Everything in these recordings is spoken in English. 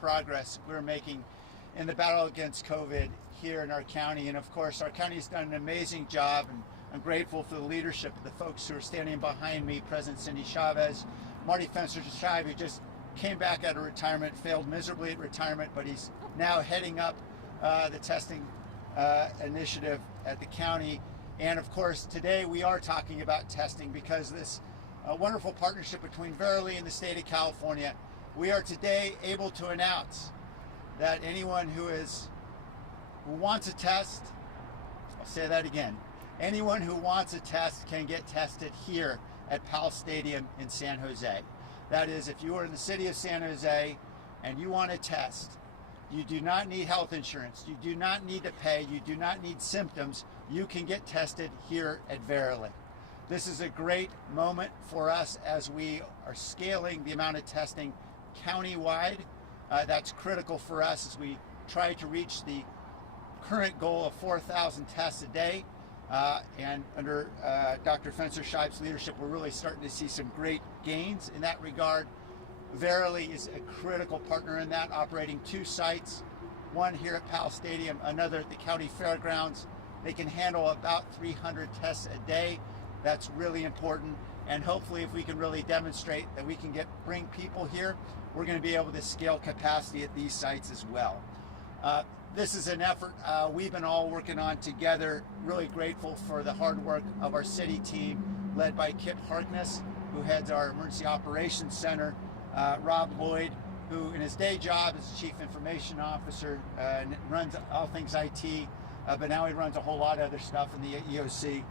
progress we're making in the battle against COVID here in our county. And of course, our county has done an amazing job, and I'm grateful for the leadership of the folks who are standing behind me, President Cindy Chavez, Marty Fenster-Shive, who just came back out of retirement, failed miserably at retirement, but he's now heading up the testing initiative at the county. And of course, today we are talking about testing because this wonderful partnership between Verily and the state of California, we are today able to announce that anyone who wants a test, I'll say that again, anyone who wants a test can get tested here at Pal Stadium in San Jose. That is, if you are in the city of San Jose and you want a test, you do not need health insurance, you do not need to pay, you do not need symptoms, you can get tested here at Verily. This is a great moment for us as we are scaling the amount of testing countywide. That's critical for us as we try to reach the current goal of 4,000 tests a day. And under Dr. Fenster-Shive's leadership, we're really starting to see some great gains in that regard. Verily is a critical partner in that, operating 2 sites, one here at Pal Stadium, another at the county fairgrounds. They can handle about 300 tests a day. That's really important. And hopefully, if we can really demonstrate that we can bring people here, we're going to be able to scale capacity at these sites as well. This is an effort we've been all working on together. Really grateful for the hard work of our city team, led by Kip Harkness, who heads our Emergency Operations Center, Rob Lloyd, who in his day job is Chief Information Officer and runs all things IT, but now he runs a whole lot of other stuff in the EOC.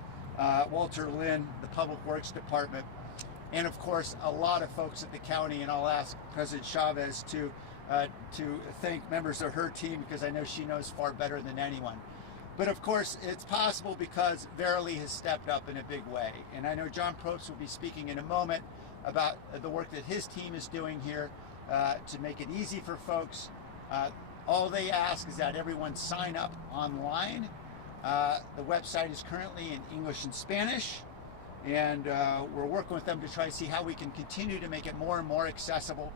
Walter Lynn, the Public Works Department, and of course a lot of folks at the county. And I'll ask President Chavez to thank members of her team because I know she knows far better than anyone. But of course it's possible because Verily has stepped up in a big way. And I know John Probst will be speaking in a moment about the work that his team is doing here to make it easy for folks. All they ask is that everyone sign up online. The website is currently in English and Spanish, and we're working with them to try to see how we can continue to make it more and more accessible.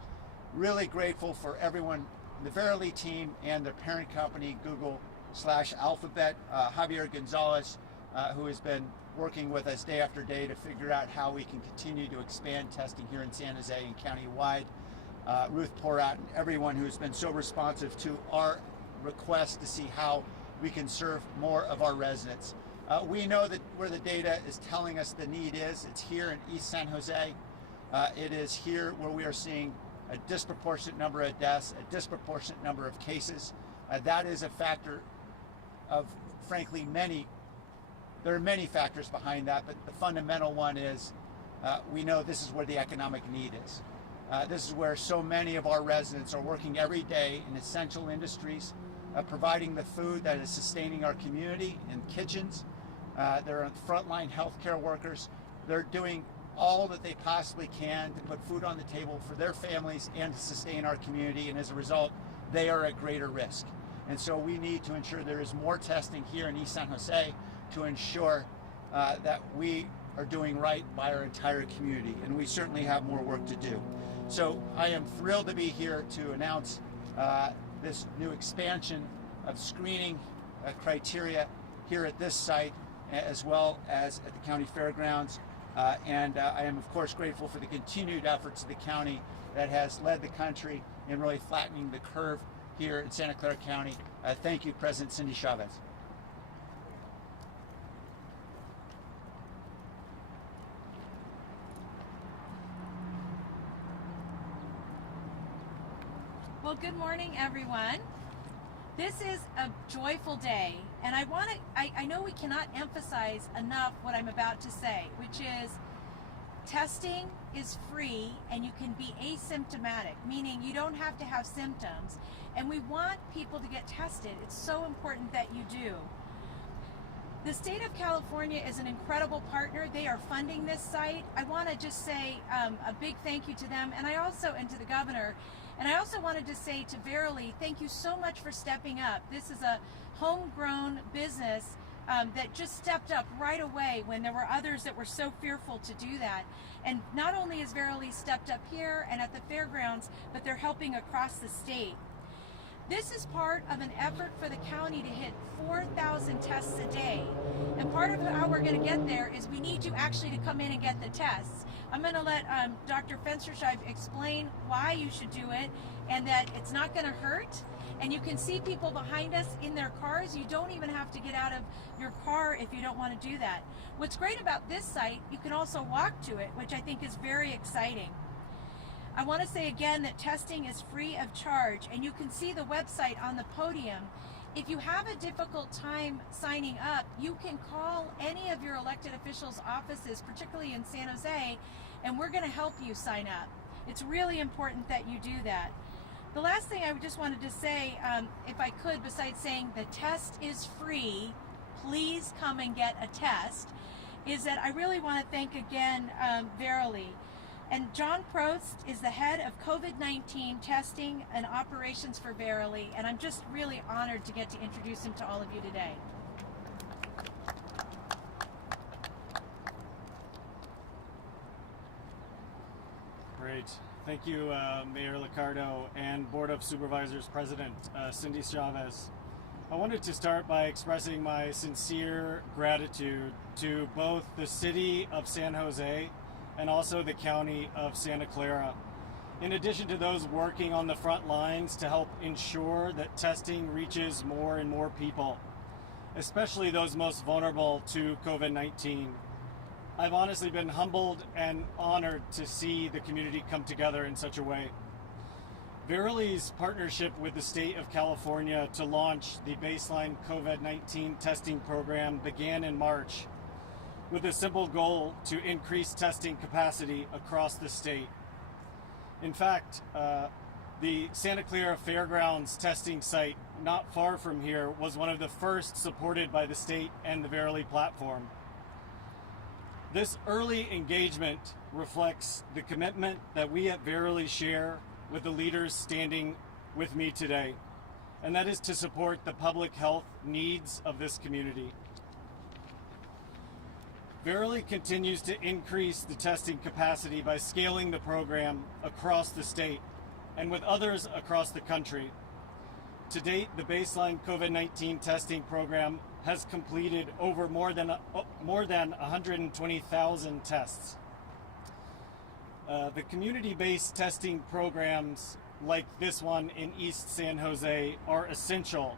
Really grateful for everyone, the Verily team and their parent company, Google/Alphabet, Javier Gonzalez, who has been working with us day after day to figure out how we can continue to expand testing here in San Jose and countywide. Ruth Porat and everyone who's been so responsive to our request to see how we can serve more of our residents. We know that where the data is telling us the need is, it's here in East San Jose. It is here where we are seeing a disproportionate number of deaths, a disproportionate number of cases. That is a factor of, frankly, there are many factors behind that, but the fundamental one is we know this is where the economic need is. This is where so many of our residents are working every day in essential industries, providing the food that is sustaining our community in kitchens. They're frontline healthcare workers. They're doing all that they possibly can to put food on the table for their families and to sustain our community. And as a result, they are at greater risk. And so we need to ensure there is more testing here in East San Jose to ensure that we are doing right by our entire community. And we certainly have more work to do. So I am thrilled to be here to announce this new expansion of screening criteria here at this site, as well as at the county fairgrounds. And I am, of course, grateful for the continued efforts of the county that has led the country in really flattening the curve here in Santa Clara County. Thank you, President Cindy Chavez. Well, good morning, everyone. This is a joyful day, and I know we cannot emphasize enough what I'm about to say, which is testing is free and you can be asymptomatic, meaning you don't have to have symptoms, and we want people to get tested. It's so important that you do. The state of California is an incredible partner. They are funding this site. I want to just say a big thank you to them, and to the governor. And I also wanted to say to Verily, thank you so much for stepping up. This is a homegrown business that just stepped up right away when there were others that were so fearful to do that. And not only has Verily stepped up here and at the fairgrounds, but they're helping across the state. This is part of an effort for the county to hit 4,000 tests a day. And part of how we're going to get there is we need you actually to come in and get the tests. I'm going to let Dr. Fensterscheib explain why you should do it and that it's not going to hurt. And you can see people behind us in their cars. You don't even have to get out of your car if you don't want to do that. What's great about this site, you can also walk to it, which I think is very exciting. I want to say again that testing is free of charge, and you can see the website on the podium. If you have a difficult time signing up, you can call any of your elected officials' offices, particularly in San Jose, and we're going to help you sign up. It's really important that you do that. The last thing I just wanted to say, if I could, besides saying the test is free, please come and get a test, is that I really want to thank again Verily. And John Prost is the head of COVID-19 testing and operations for Verily, and I'm just really honored to get to introduce him to all of you today. Great. Thank you, Mayor Liccardo and Board of Supervisors President Cindy Chavez. I wanted to start by expressing my sincere gratitude to both the City of San Jose and also the County of Santa Clara. In addition to those working on the front lines to help ensure that testing reaches more and more people, especially those most vulnerable to COVID-19. I've honestly been humbled and honored to see the community come together in such a way. Verily's partnership with the state of California to launch the baseline COVID-19 testing program began in March with a simple goal to increase testing capacity across the state. In fact, the Santa Clara Fairgrounds testing site not far from here was one of the first supported by the state and the Verily platform. This early engagement reflects the commitment that we at Verily share with the leaders standing with me today, and that is to support the public health needs of this community. Verily continues to increase the testing capacity by scaling the program across the state and with others across the country. To date, the baseline COVID-19 testing program has completed over more than 120,000 tests. The community-based testing programs like this one in East San Jose are essential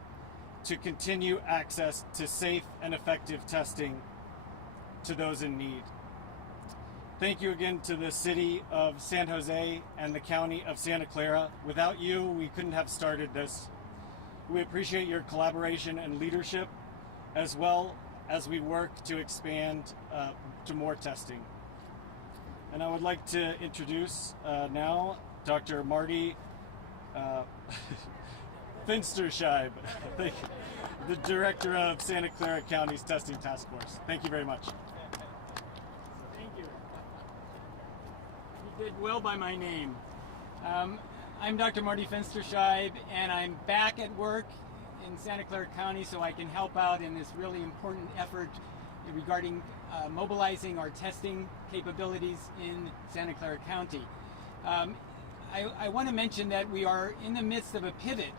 to continue access to safe and effective testing to those in need. Thank you again to the City of San Jose and the County of Santa Clara. Without you, we couldn't have started this. We appreciate your collaboration and leadership, as well as we work to expand to more testing. And I would like to introduce now Dr. Marty Fensterscheib, the Director of Santa Clara County's Testing Task Force. Thank you very much. Thank you. You did well by my name. I'm Dr. Marty Fensterscheib, and I'm back at work in Santa Clara County so I can help out in this really important effort regarding mobilizing our testing capabilities in Santa Clara County. I want to mention that we are in the midst of a pivot.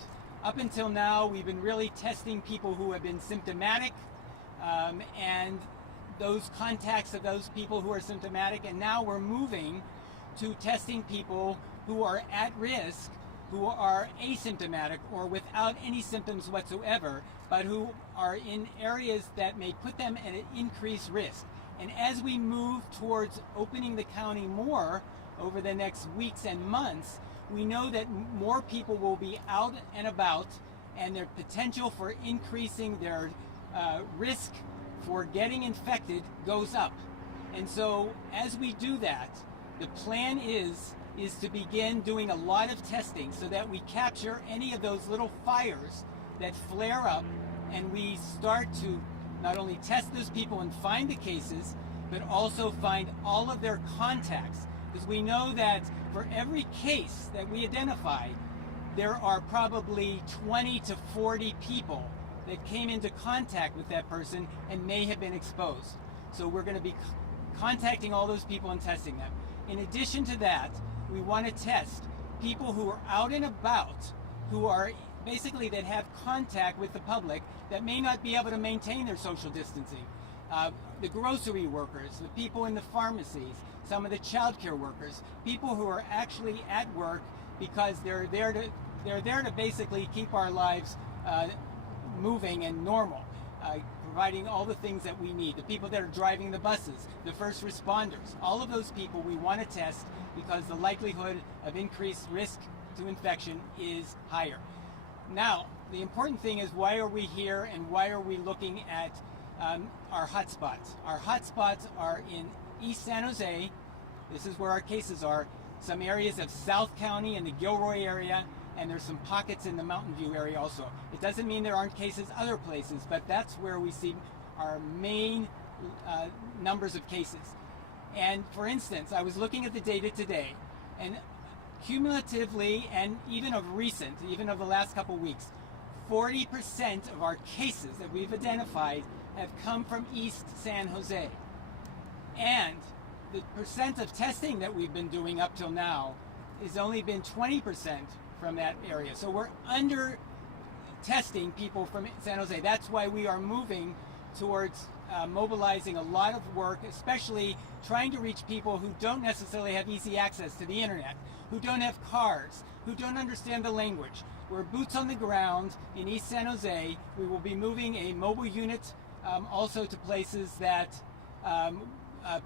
Up until now, we've been really testing people who have been symptomatic and those contacts of those people who are symptomatic, and now we're moving to testing people who are at risk, who are asymptomatic or without any symptoms whatsoever, but who are in areas that may put them at an increased risk. And as we move towards opening the county more over the next weeks and months, we know that more people will be out and about, and their potential for increasing their risk for getting infected goes up. And so as we do that, the plan is to begin doing a lot of testing so that we capture any of those little fires that flare up, and we start to not only test those people and find the cases, but also find all of their contacts. Because we know that for every case that we identify, there are probably 20 to 40 people that came into contact with that person and may have been exposed. So we're going to be contacting all those people and testing them. In addition to that, we want to test people who are out and about, who are basically that have contact with the public that may not be able to maintain their social distancing. The grocery workers, the people in the pharmacies, some of the childcare workers, people who are actually at work because they're there to basically keep our lives moving and normal, providing all the things that we need. The people that are driving the buses, the first responders, all of those people we want to test because the likelihood of increased risk to infection is higher. Now, the important thing is, why are we here and why are we looking at our hotspots? Our hotspots are in East San Jose. This is where our cases are. Some areas of South County and the Gilroy area, and there's some pockets in the Mountain View area also. It doesn't mean there aren't cases other places, but that's where we see our main numbers of cases. And for instance, I was looking at the data today, and cumulatively, and even of recent, even of the last couple weeks, 40% of our cases that we've identified have come from East San Jose. And the percent of testing that we've been doing up till now has only been 20% from that area. So we're under testing people from San Jose. That's why we are moving towards mobilizing a lot of work, especially trying to reach people who don't necessarily have easy access to the internet, who don't have cars, who don't understand the language. We're boots on the ground in East San Jose. We will be moving a mobile unit also to places that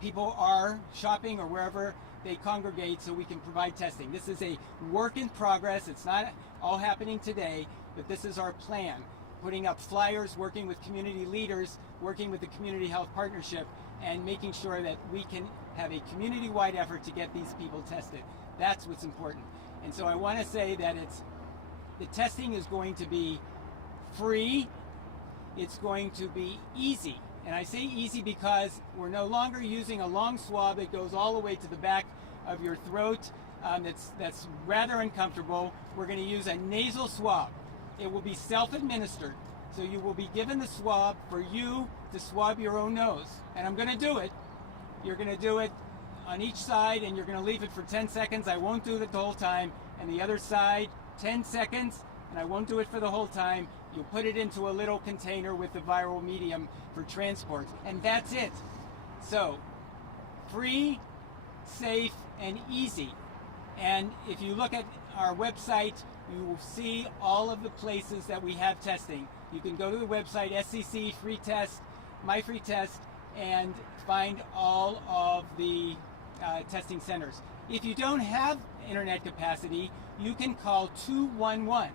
people are shopping or wherever they congregate, so we can provide testing. This is a work in progress. It's not all happening today, but this is our plan. Putting up flyers, working with community leaders, working with the Community Health Partnership, and making sure that we can have a community-wide effort to get these people tested. That's what's important. And so I want to say that the testing is going to be free. It's going to be easy. And I say easy because we're no longer using a long swab that goes all the way to the back of your throat. That's rather uncomfortable. We're going to use a nasal swab. It will be self-administered. So you will be given the swab for you to swab your own nose. And I'm going to do it. You're going to do it on each side, and you're going to leave it for 10 seconds. I won't do it the whole time. And the other side, 10 seconds, and I won't do it for the whole time. You'll put it into a little container with the viral medium for transport, and that's it. So, free, safe, and easy. And if you look at our website, you will see all of the places that we have testing. You can go to the website, SCC Free Test, My Free Test, and find all of the testing centers. If you don't have internet capacity, you can call 211.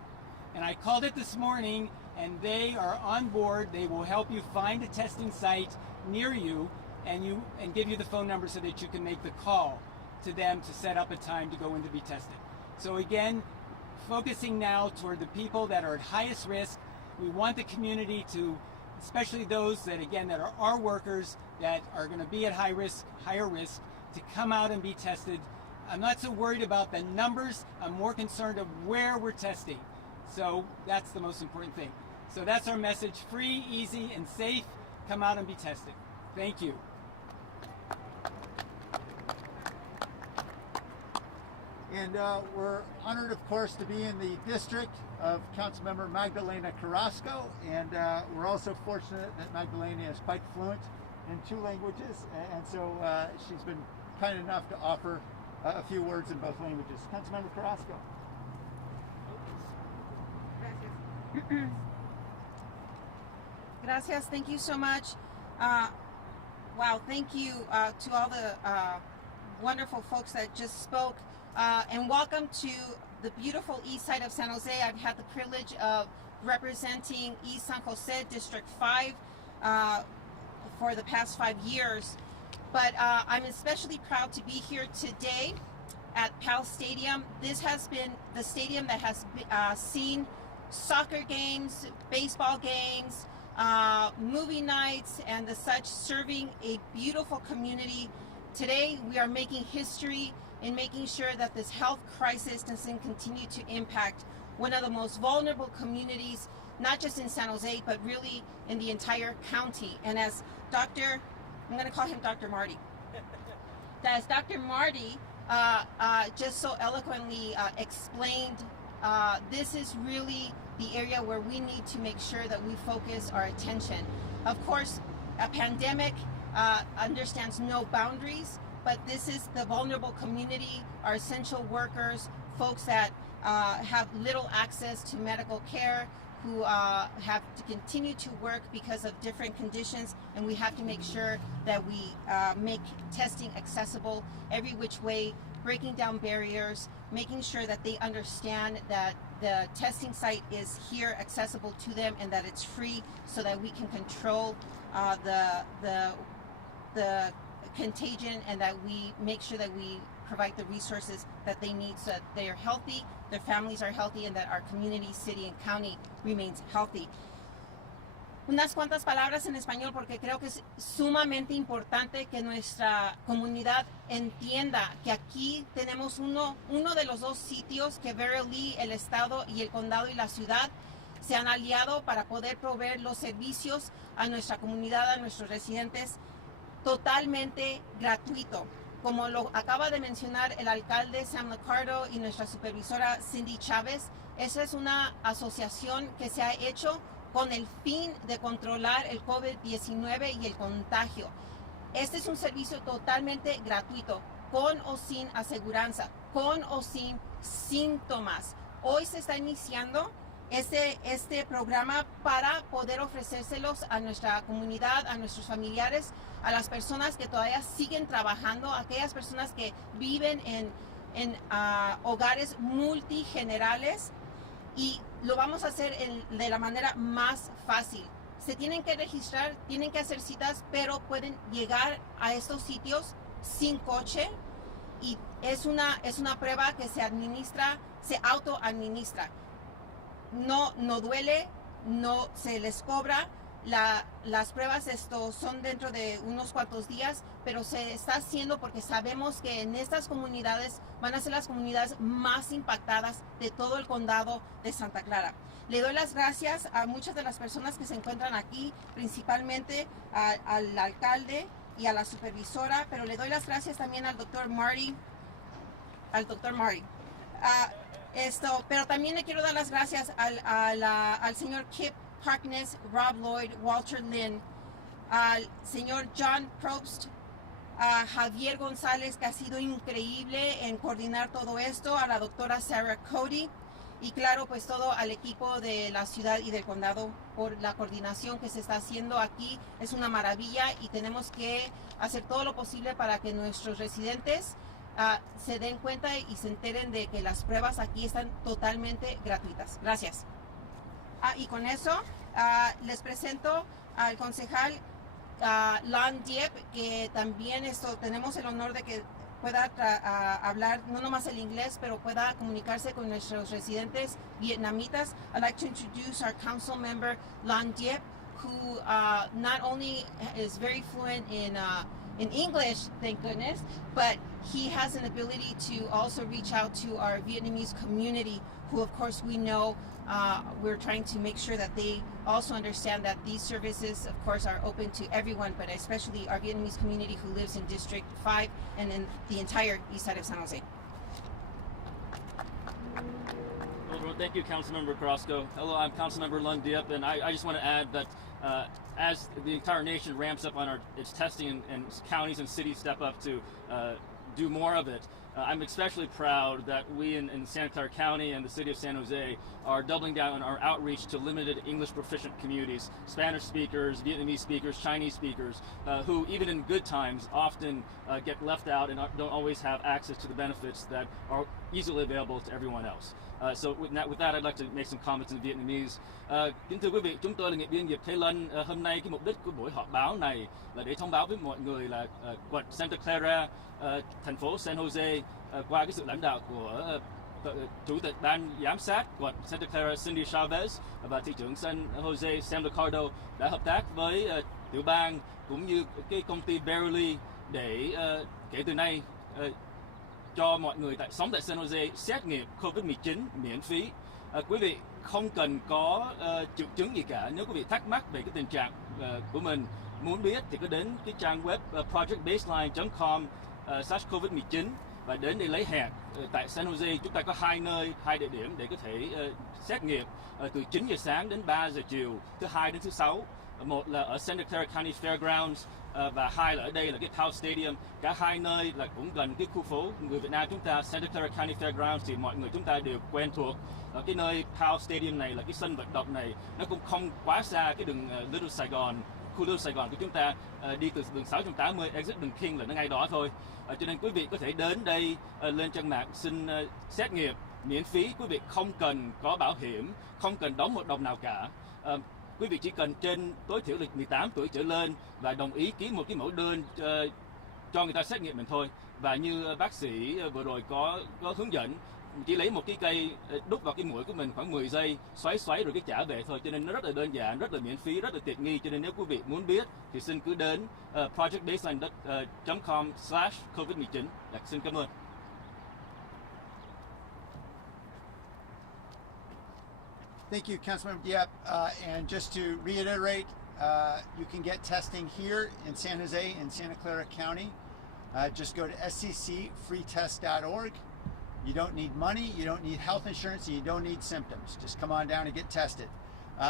And I called it this morning, and they are on board. They will help you find a testing site near you and give you the phone number so that you can make the call to them to set up a time to go in to be tested. So again, focusing now toward the people that are at highest risk. We want the community to, especially those that, again, that are our workers that are going to be at higher risk, to come out and be tested. I'm not so worried about the numbers. I'm more concerned of where we're testing. So that's the most important thing. So that's our message: free, easy, and safe. Come out and be tested. Thank you. And we're honored, of course, to be in the district of Councilmember Magdalena Carrasco. And we're also fortunate that Magdalena is quite fluent in 2 languages. And so she's been kind enough to offer a few words in both languages. Councilmember Carrasco. Gracias. Thank you so much. Wow. Thank you to all the wonderful folks that just spoke. And welcome to the beautiful east side of San Jose. I've had the privilege of representing East San Jose District 5 for the past 5 years. But I'm especially proud to be here today at Pal Stadium. This has been the stadium that has seen soccer games, baseball games, movie nights, and the such, serving a beautiful community. Today, we are making history in making sure that this health crisis doesn't continue to impact one of the most vulnerable communities not just in San Jose, but really in the entire county. And as I'm going to call him Dr. Marty. As Dr. Marty just so eloquently explained, this is really the area where we need to make sure that we focus our attention. Of course, a pandemic understands no boundaries, but this is the vulnerable community, our essential workers, folks that have little access to medical care, who have to continue to work because of different conditions, and we have to make sure that we make testing accessible every which way, breaking down barriers, making sure that they understand that the testing site is here accessible to them and that it's free, so that we can control the contagion, and that we make sure that we provide the resources that they need so that they are healthy, their families are healthy, and that our community, city, and county remains healthy. Unas cuantas palabras en español porque creo que es sumamente importante que nuestra comunidad entienda que aquí tenemos uno de los dos sitios que Verily, el estado y el condado y la ciudad se han aliado para poder proveer los servicios a nuestra comunidad, a nuestros residentes, totalmente gratuito. Como lo acaba de mencionar el alcalde Sam Licardo y nuestra supervisora Cindy Chávez, esa es una asociación que se ha hecho con el fin de controlar el COVID-19 y el contagio. Este es un servicio totalmente gratuito, con o sin aseguranza, con o sin síntomas. Hoy se está iniciando este programa para poder ofrecérselos a nuestra comunidad, a nuestros familiares, a las personas que todavía siguen trabajando, a aquellas personas que viven en hogares multigenerales, y lo vamos a hacer de la manera más fácil. Se tienen que registrar, tienen que hacer citas, pero pueden llegar a estos sitios sin coche, y es una prueba que se autoadministra. No duele, no se les cobra. Las pruebas son dentro de unos cuantos días, pero se está haciendo porque sabemos que en estas comunidades van a ser las comunidades más impactadas de todo el condado de Santa Clara. Le doy las gracias a muchas de las personas que se encuentran aquí, principalmente al alcalde y a la supervisora, pero le doy las gracias también al doctor Marty. Pero también le quiero dar las gracias al señor Kip Harkness, Rob Lloyd, Walter Lynn, al señor John Probst, a Javier González, que ha sido increíble en coordinar todo esto, a la doctora Clara Co, y claro, pues todo al equipo de la ciudad y del condado por la coordinación que se está haciendo aquí. Es una maravilla, y tenemos que hacer todo lo posible para que nuestros residentes se den cuenta y se enteren de que las pruebas aquí están totalmente gratuitas. Gracias. Y con eso les presento al concejal Lon Diep, que también tenemos el honor de que pueda hablar no nomás el inglés, pero pueda comunicarse con nuestros residentes vietnamitas. I'd like to introduce our council member Lon Diep, who not only is very fluent in English, thank goodness, but he has an ability to also reach out to our Vietnamese community, who of course we know we're trying to make sure that they also understand that these services, of course, are open to everyone, but especially our Vietnamese community who lives in District 5 and in the entire east side of San Jose. Well, thank you, Councilmember Carrasco. Hello, I'm Councilmember Lon Diep, and I just want to add that as the entire nation ramps up on its testing, and counties and cities step up to do more of it, I'm especially proud that we in Santa Clara County and the city of San Jose are doubling down on our outreach to limited English proficient communities, Spanish speakers, Vietnamese speakers, Chinese speakers, who even in good times often get left out and don't always have access to the benefits that are easily available to everyone else. So with that, I'd like to make some comments in Vietnamese. Kính thưa quý vị, chúng tôi là nghiệp viên Diệp Thế Lân. Hôm nay cái mục đích của buổi họp báo này là để thông báo với mọi người là quận Santa Clara, thành phố San Jose, qua cái sự lãnh đạo của chủ tịch ban giám sát quận Santa Clara Cindy Chavez và thị trưởng San Jose Sam Licardo đã hợp tác với tiểu bang cũng như cái công ty Verily để kể từ nay cho mọi người sống tại San Jose xét nghiệm COVID-19 miễn phí. Quý vị không cần có triệu chứng gì cả. Nếu quý vị thắc mắc về cái tình trạng của mình, muốn biết thì cứ đến cái trang web projectbaseline.com/covid-19 và đến để lấy hẹn. Tại San Jose chúng ta có hai địa điểm để có thể xét nghiệm từ 9 giờ sáng đến 3 giờ chiều, thứ hai đến thứ sáu. Một là ở Santa Clara County Fairgrounds và hai là ở đây là cái Powell Stadium. Cả hai nơi là cũng gần cái khu phố người Việt Nam chúng ta. Santa Clara County Fairgrounds thì mọi người chúng ta đều quen thuộc. Ở cái nơi Powell Stadium này là cái sân vận động này, nó cũng không quá xa cái đường Little Saigon, khu Little Saigon của chúng ta. Đi từ đường 680 exit đường King là nó ngay đó thôi. Cho nên quý vị có thể đến đây lên trang mạng xin xét nghiệm miễn phí. Quý vị không cần có bảo hiểm, không cần đóng một đồng nào cả. Quý vị chỉ cần trên tối thiểu là 18 tuổi trở lên và đồng ý ký một cái mẫu đơn cho người ta xét nghiệm mình thôi. Và như bác sĩ vừa rồi có hướng dẫn, chỉ lấy một cái cây đút vào cái mũi của mình khoảng 10 giây, xoáy rồi cái trả về thôi. Cho nên nó rất là đơn giản, rất là miễn phí, rất là tiện nghi. Cho nên nếu quý vị muốn biết thì xin cứ đến projectbaseline.com/covid-19. Xin cảm ơn. Thank you, Councilmember Diep. And just to reiterate, you can get testing here in San Jose and Santa Clara County. Just go to sccfreetest.org. You don't need money, you don't need health insurance, and you don't need symptoms. Just come on down and get tested.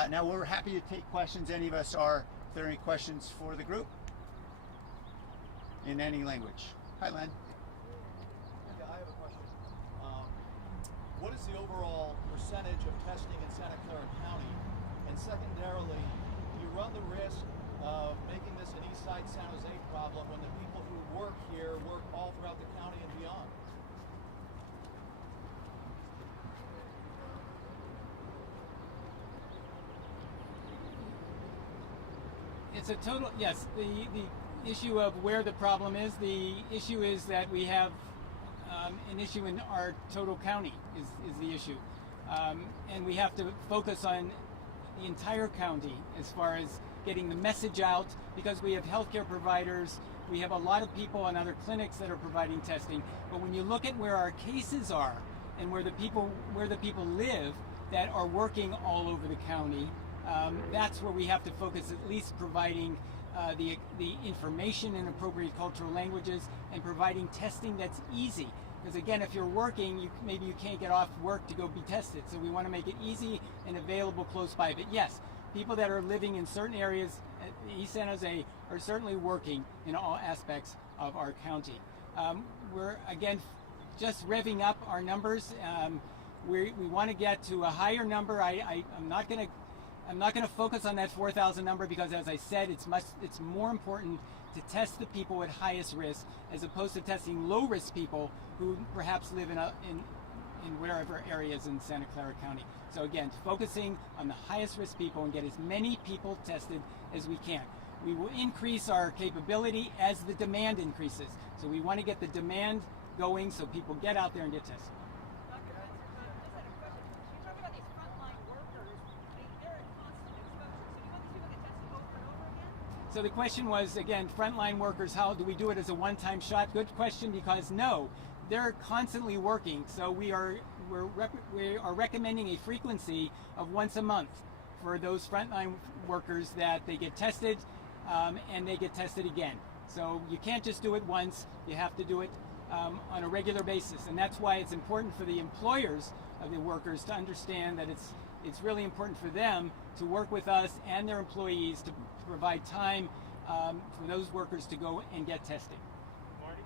Now we're happy to take questions. Any of us are. If there are any questions for the group in any language. Hi, Len. Yeah, I have a question. What is the overall percentage of testing in Santa Clara County? And secondarily, do you run the risk of making this an East Side San Jose problem when the people who work here work all throughout the county and beyond? It's a total, yes, the issue of where the problem is, the issue is that we have an issue in our total county is the issue. And we have to focus on the entire county as far as getting the message out, because we have healthcare providers, we have a lot of people in other clinics that are providing testing. But when you look at where our cases are and where the people live that are working all over the county, that's where we have to focus, at least providing the information in appropriate cultural languages and providing testing that's easy. Because again, if you're working, maybe you can't get off work to go be tested. So we want to make it easy and available close by. But yes, people that are living in certain areas at East San Jose are certainly working in all aspects of our county. We're again just revving up our numbers. We want to get to a higher number. I'm not going to focus on that 4,000 number because, as I said, it's more important to test the people at highest risk as opposed to testing low-risk people who perhaps live in whatever areas in Santa Clara County. So again, focusing on the highest risk people and get as many people tested as we can. We will increase our capability as the demand increases. So we want to get the demand going so people get out there and get tested. So the question was, again, frontline workers, how do we do it as a one-time shot? Good question, because no, they're constantly working. So we are recommending a frequency of once a month for those frontline workers that they get tested and they get tested again. So you can't just do it once, you have to do it on a regular basis. And that's why it's important for the employers of the workers to understand that it's really important for them to work with us and their employees to provide time for those workers to go and get testing. Marty,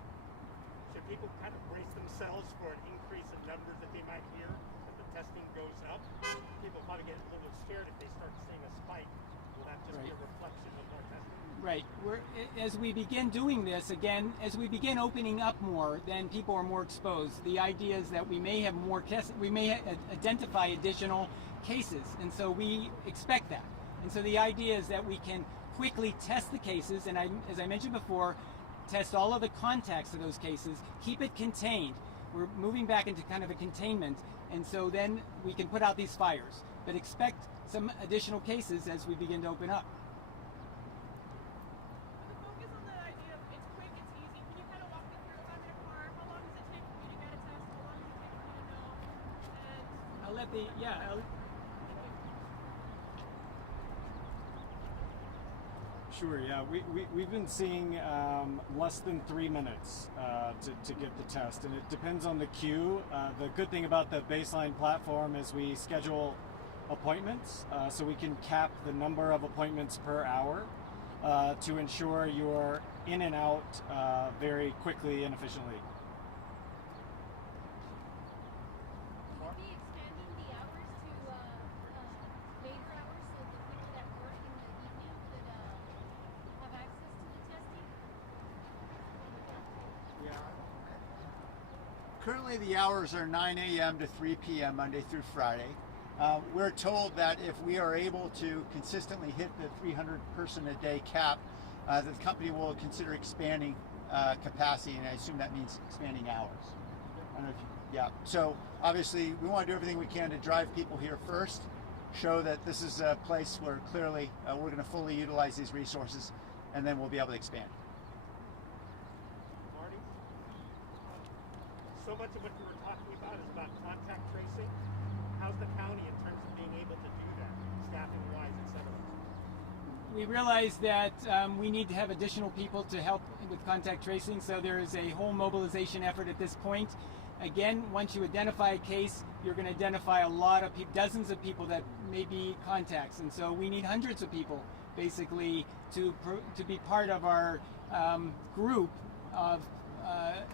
should people kind of brace themselves for an increase in numbers that they might hear as the testing goes up? People probably get a little bit scared if they start seeing a spike. Will that just be a reflection of more testing? Right. As we begin doing this, again, as we begin opening up more, then people are more exposed. The idea is that we may have more tests, we may identify additional cases, and so we expect that. And so the idea is that we can quickly test the cases, and as I mentioned before, test all of the contacts of those cases, keep it contained. We're moving back into kind of a containment, and so then we can put out these fires. But expect some additional cases as we begin to open up. Sure, yeah. We've been seeing less than 3 minutes to get the test, and it depends on the queue. The good thing about the baseline platform is we schedule appointments, so we can cap the number of appointments per hour to ensure you're in and out very quickly and efficiently. Will you be expanding the hours to later hours so the people that work in the evening could have access to the testing? Currently, the hours are 9 a.m. to 3 p.m. Monday through Friday. We're told that if we are able to consistently hit the 300 person a day cap, the company will consider expanding capacity, and I assume that means expanding hours. I don't know if yeah. So obviously, we want to do everything we can to drive people here first, show that this is a place where clearly we're going to fully utilize these resources, and then we'll be able to expand. Marty, so much of what you were talking about is about contact tracing. How's the county in terms of being able to do that, staffing-wise, et cetera? We realize that we need to have additional people to help with contact tracing, so there is a whole mobilization effort at this point. Again, once you identify a case, you're going to identify a lot of people, dozens of people that may be contacts, and so we need hundreds of people basically to be part of our group of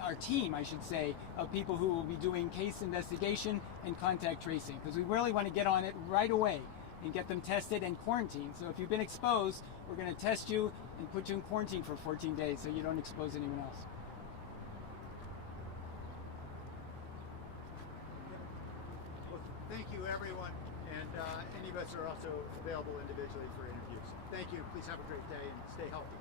our team, I should say, of people who will be doing case investigation and contact tracing, because we really want to get on it right away and get them tested and quarantined. So if you've been exposed, we're going to test you and put you in quarantine for 14 days so you don't expose anyone else. Well, thank you, everyone, and any of us are also available individually for interviews. Thank you. Please have a great day and stay healthy.